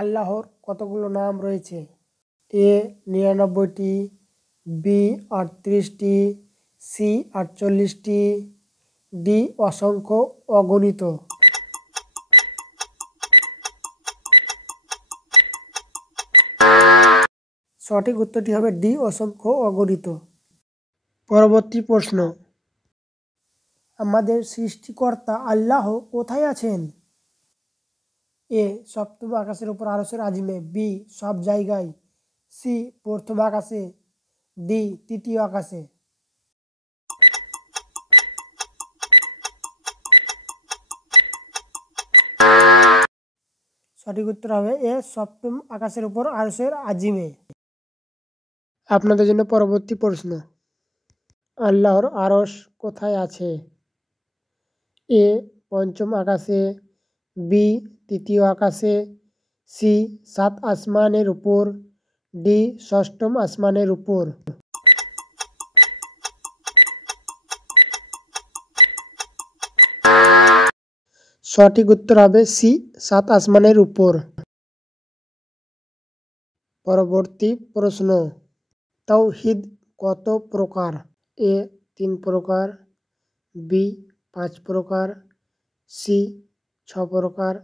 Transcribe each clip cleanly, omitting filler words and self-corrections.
আল্লাহর কতগুলো নাম রয়েছে? এ ৯৯টি, বি ৩৮টি, সি ৪৮টি, ডি অসংখ্য অগণিত। সঠিক উত্তরটি হবে ডি অসংখ্য অগণিত। পরবর্তী প্রশ্ন, আমাদের সৃষ্টিকর্তা আল্লাহ কোথায় আছেন? এ সপ্তম আকাশের উপর আরশের আজিমে, বি সব জায়গায়, সি প্রথম আকাশে, ডি তৃতীয় আকাশে। সঠিক উত্তর হবে এ সপ্তম আকাশের উপর আরশের আজিমে। আপনাদের জন্য পরবর্তী প্রশ্ন, আল্লাহর আরশ কোথায় আছে? এ পঞ্চম আকাশে, বি তৃতীয় আকাশে, সি সাত আসমানের উপর, ডি ষষ্ঠম আসমানের উপর। সঠিক উত্তর হবে সি সাত আসমানের উপর। পরবর্তী প্রশ্ন, তাওহীদ কত প্রকার? এ ৩ প্রকার, বি ৫ প্রকার, সি ৬ প্রকার,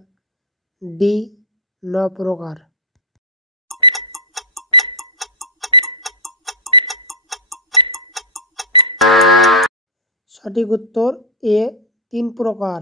ডি ৯ প্রকার। সঠিক উত্তর এ ৩ প্রকার।